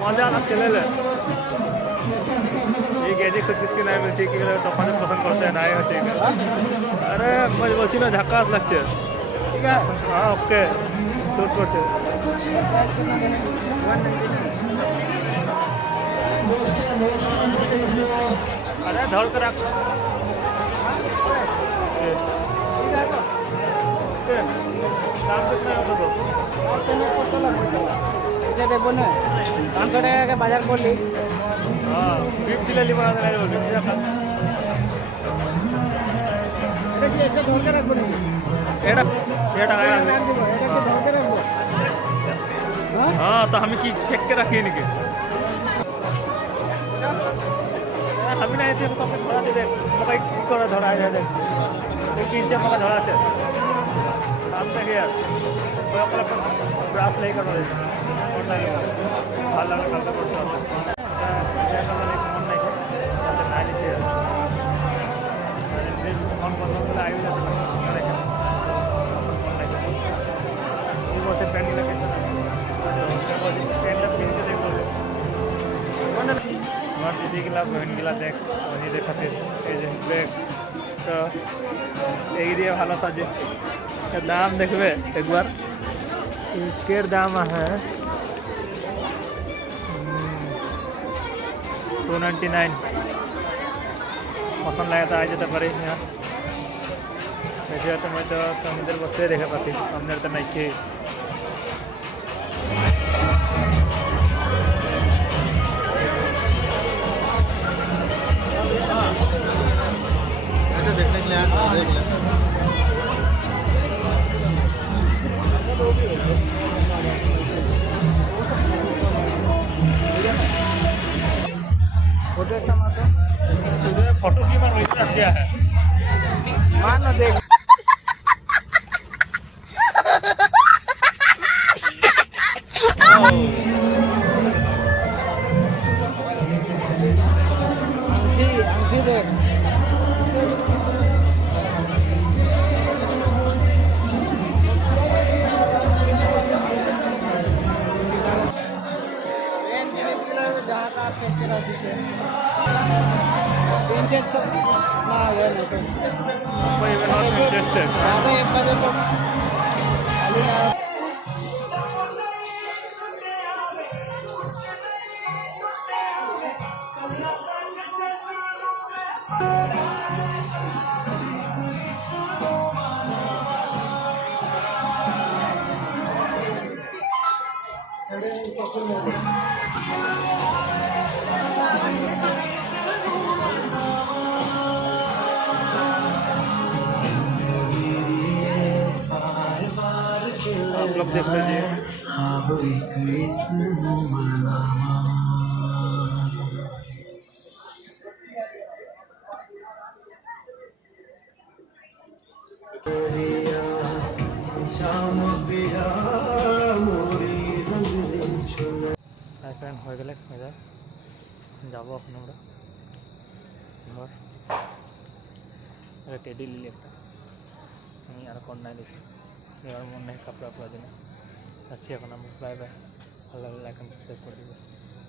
मजा लगते ले ये गैजेट कुछ किसकी नहीं मिलती कि दुकान पसंद करते हैं नहीं होते अरे मैं बोलती ना झक्कास लगते है ठीक है हाँ ओके शूट करते अरे धड़ कर रख दाम कितना है तो देखो ना 500 টাকা के बाजार করলি हाँ बीफ दिले लिबा ना रे बीफ दिया खा এটা কি এসে ধর के রাখবো নাকি এটা এটা এটা কি ধর के রাখবো हाँ तो हम की फेंक के रखिए नहीं के हम नहीं थे तो धरा दे मकई की कर धरा है देख एक इंच मका धरा है आप तक यार तो अपना ब्रास ले कर दे और नहीं हाल लगा करता पड़ता है सेट वाला एक मन नहीं तो नाली से अरे मन बंद वाला आयु जाता है ये वो से पेन लगे पेन लग के देखो আমার দিদিগুলা বহিনগুলা দেখ ওদের খাतिर এই যে ব্যাগ তো এই দিয়ে ভালো সাজে দাম দেখবে একবার কের দাম আছে 299 পছন্দ লাগে তো আজ যেতে পারি না বেশি হয়তো হয়তো তোমাদের বসতে দেখে পাচ্ছি আপনার তো নাই খেয়ে देखने के लिए देख लें फोटो की मार रख दिया है मान ना देख अंगठी देख एक बजे तो आप लोग देख लीजिए फ्रेंड हो गए যাব এখন আমরা ঘর টেডি লিলি একটা আমি আর কোন নাই লিখি এবার মন নেই কাপড়া পরা দিনে যাচ্ছি এখন আমরা বাই বাই ভালো লাগলে লাইক এন্ড সাবস্ক্রাইব করে দিবে